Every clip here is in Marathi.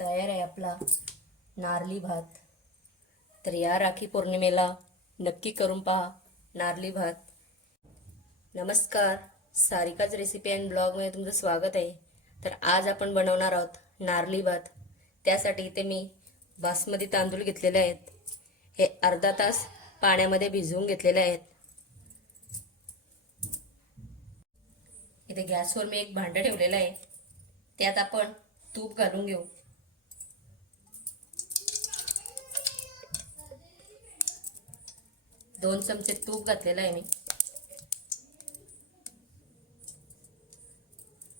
तयार आहे आपला नारली भात. तर या राखी पौर्णिमेला नक्की करून पहा नारली भात. नमस्कार सारिकाच रेसिपी अँड ब्लॉगमध्ये तुमचं स्वागत आहे. तर आज आपण बनवणार आहोत नारली भात. त्यासाठी इथे मी बासमती तांदूळ घेतलेले आहेत. हे अर्धा तास पाण्यामध्ये भिजवून घेतलेले आहेत. इथे गॅसवर मी एक भांडं ठेवलेलं आहे. त्यात आपण तूप घालून घेऊ. दोन चमचे तूप घातलेलं आहे मी.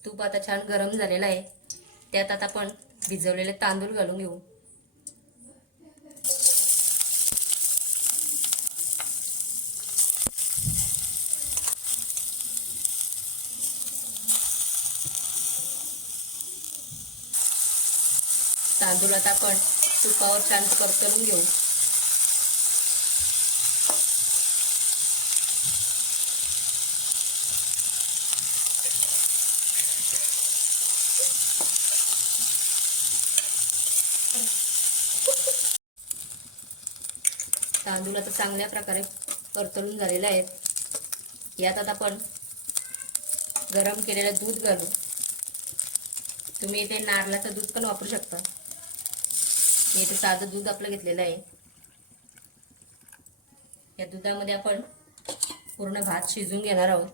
तूप आता छान गरम झालेलं आहे. त्यात आता आपण भिजवलेले तांदूळ घालून घेऊ. तांदूळ आता आपण तुपावर छान परतवून घेऊ. तांदूळ आता चांगल्या प्रकारे परतळून झालेले आहेत. यात आता आपण गरम केलेलं दूध घालू. तुम्ही इथे नारळाचं दूध पण वापरू शकता. मी इथे साधं दूध आपलं घेतलेलं आहे. या दुधामध्ये आपण पूर्ण भात शिजून घेणार आहोत.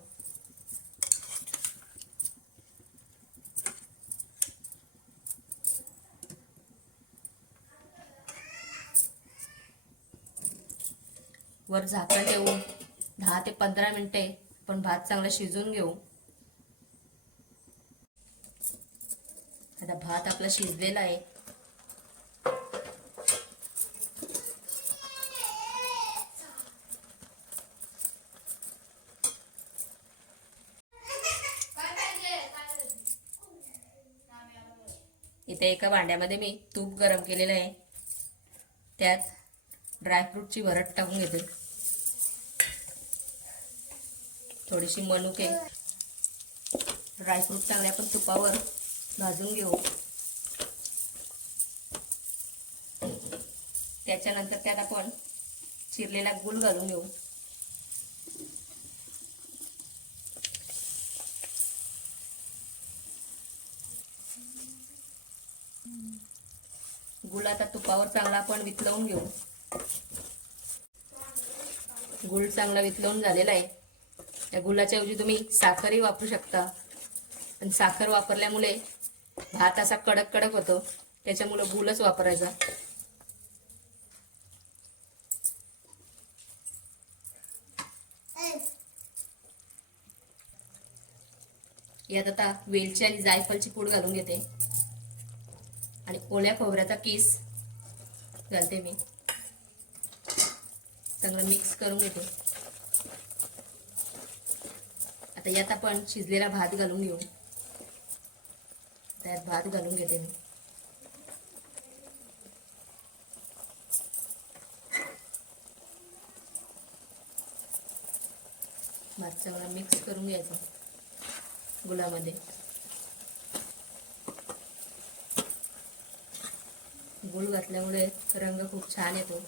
वर झाकण ठेवून दहा ते पंधरा मिनिटे आपण भात चांगला शिजून घेऊ. आता भात आपला शिजलेला आहे. इथे एका भांड्यामध्ये मी तूप गरम केलेलं आहे. त्यात ड्रायफ्रूटची भरट टाकून घेते. थोडीशी मनुके ड्रायफ्रूट चांगले आपण तुपावर भाजून घेऊ. त्याच्यानंतर त्यात आपण चिरलेला गुळ घालून घेऊ. गुळ आता तुपावर चांगला आपण वितळवून घेऊ. गुळ चांगला वितळवून झालेला आहे. या गुलाच्या ऐवजी तुम्ही साखरही वापरू शकता. आणि साखर वापरल्यामुळे भात असा कडक कडक होतो. त्याच्यामुळे गुलच वापरायचा. यात आता वेलची आणि जायफळची पूड घालून घेते. आणि ओल्या खोबऱ्याचा केस घालते मी. चांगलं मिक्स करून घेते. आता यात आपण शिजलेला भात घालून घेऊ. त्यात भात घालून घेते मी. भात चांगला मिक्स करून घ्यायचा गुलामध्ये. गुळ घातल्यामुळे रंग खूप छान येतो.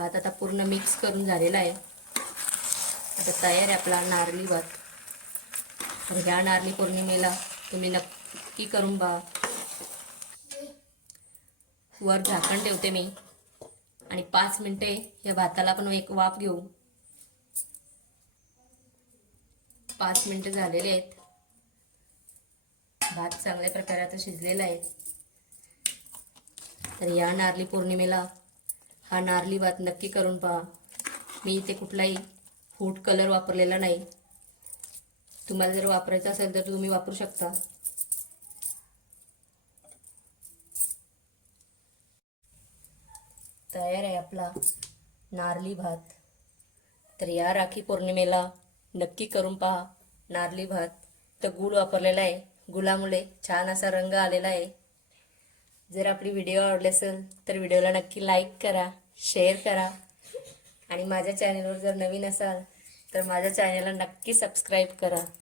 भात आता पूर्ण मिक्स करून झालेला आहे. आता तयार आहे आपला नारली भात. तर ह्या नारळी पौर्णिमेला तुम्ही नक्की करून बा वर झाकण ठेवते मी. आणि पाच मिनिटे या भाताला पण एक वाफ घेऊ. पाच मिनिटं झालेले आहेत. भात चांगल्या प्रकारे आता शिजलेला आहे. तर या नारळी पौर्णिमेला हा नारली भात नक्की करून पहा. मी इथे कुठलाही फूड कलर वापरलेला नाही. तुम्हाला जर वापरायचा असेल तर तुम्ही वापरू शकता. तयार आहे आपला नारली भात. तर या राखी पौर्णिमेला नक्की करून पहा. नारली भात तर गुळ वापरलेला आहे. गुळामुळे छान असा रंग आलेला आहे. जर आपली व्हिडिओ आवडली असेल तर व्हिडिओला नक्की लाईक करा. शेअर करा. आणि माझ्या चॅनलवर जर नवीन असाल तर माझ्या चॅनलला नक्की सबस्क्राईब करा.